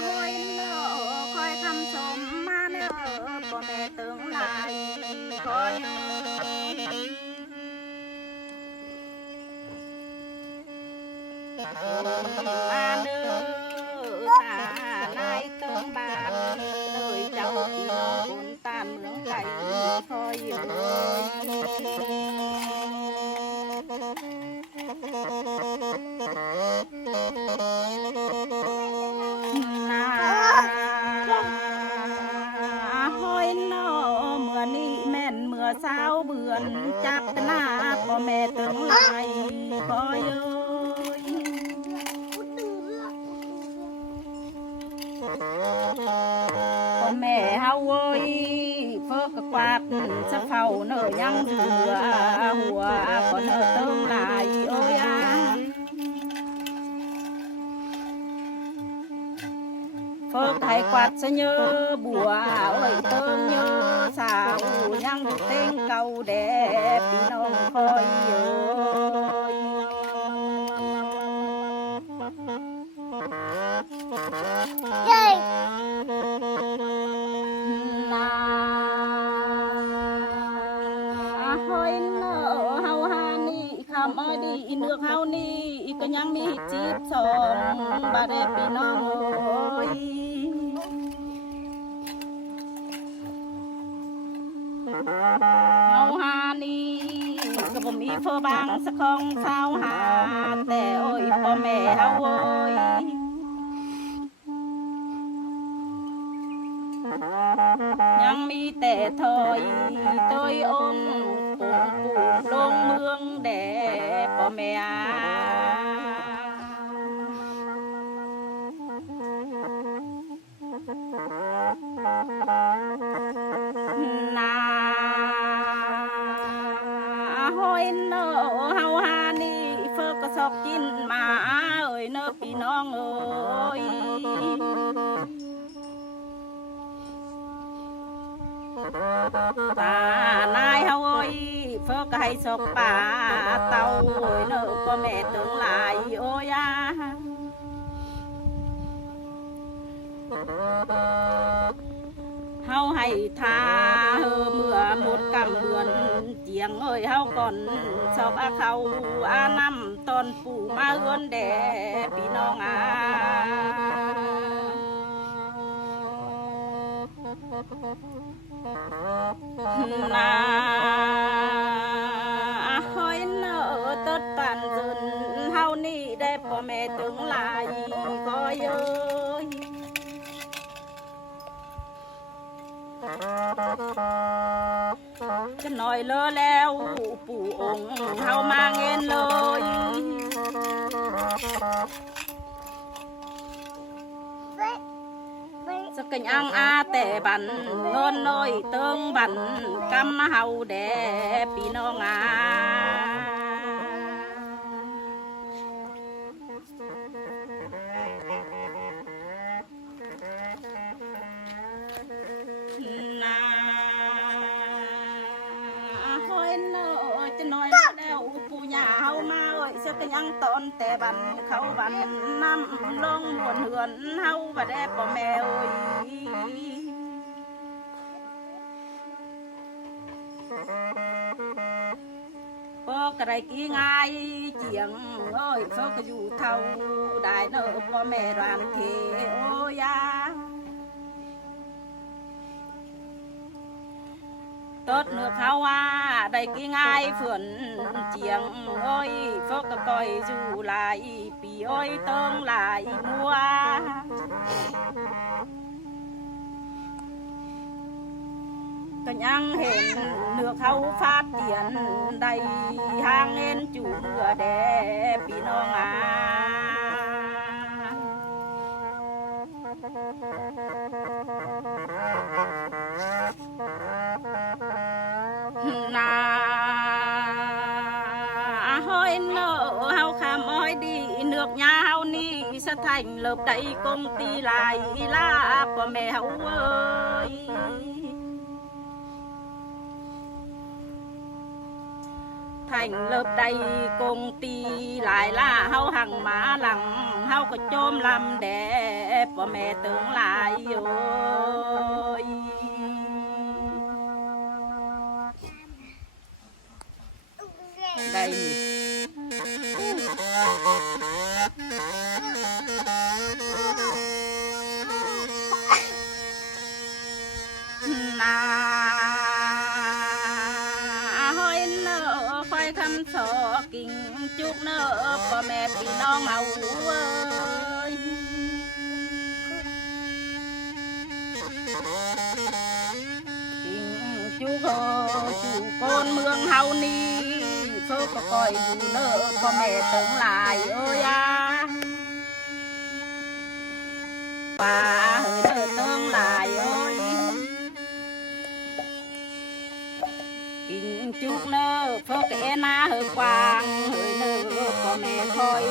hôi nở khói thăm sớm mà nở bố mẹ tương lai khói mà nở ta lại tương bàn đời cháu chỉ nó buồn tan nướng cày khói hôi nở mưa nị men mưa sao bươn chắp naพ่อแม่tương lai khói ơiพ่อแม่เฮาเอ้ยเฟิกกวาดสะเฝ้าเนอยังเหลือหัวก็เนอtương laiเอ้ยphước thầy quạt sẽ nhớ bùa ơi tương nhớ sao nhang được tên cầu đẹp nông khôi ơi hôi nở hao ha ni khăm ơi đi nước hao ni cái nhang mi chip sòng bà đẹp nông ơiเฮาหานี่ก็บ่มีเฟอบางสักของเศร้าหาแต่โอ้ยพ่อแม่เฮาโอ้ยยังมีแต่ถอยตัวองค์ปู่ลงเมืองแด่พ่อแม่นาหอยเนอเฮาหานี่เฟอก็สอกกินมาเอ้ยเนอพี่น้องเอ้ยตานายเฮาเอ้ยเฟอก็ให้สอกป่าเต่าเอ้ยเนอพ่อแม่tương laiโอ้ยเฮาให้ทาเมื่อหมดกำเบือนเจียงเอ้ยเฮาก่อนสอบอาเขาอานำตอนปู่มาเอื้อนแด่พี่น้องนาหอยเนอตัดปันจนเฮานี่ได้พ่อแม่tương laiก็เยอะจะหน่อยเลอแล้วปู่องค์เฮามาเงินเลยสักยังอาแต่บันเงินน้อยเติงบันกำเฮาแด่พี่น้องจะน้อยแล้วปู่ย่าเฮามาเอ้ยเสียก็ยังตอนแต่บันเขาบันน้ำลงหวนเหือนเฮาบ่ได้พ่อแม่เอ้ยพ่อกระไรกี่ง่ายเจียงเอ้ยพ่อก็อยู่เท่าได้เนอพ่อแม่รานเทโอ้ยาตดเนื้อเขาว่าได้กี่ง่ายเฟื่อนเจียงเอ้ยฟกกะก่อยอยู่หลายปีเอ้ยเติงหลายมัวก็ยังเห็นเนื้อเขาฟาดเตียนได้หางเงินจู่เมื่อแด่พี่น้องนาหอยเนอเฮาคำอ้อยดีเนือกยาเฮานี่สะthànhเลิบได้กงตีลายลาพ่อแม่เฮาเอ้ย thành lớp đầy cùng tì lại là hao hằng má lằng hao có chôm làm đẹp của mẹ tương lai ơi đây thọ kinh chúc nợพ่อแม่พี่น้องเอาเอ้ยkinh chúc chủ con มืองเฮานี่เขาก็คอยดูเนอพ่อแม่ทั้งหลายเอ้ยป่าเฮ้ยเนอทั้งหลายเอ้ยkinh chúc nơ phô kẻ na hơi quang hơi nơ có mẹ thôi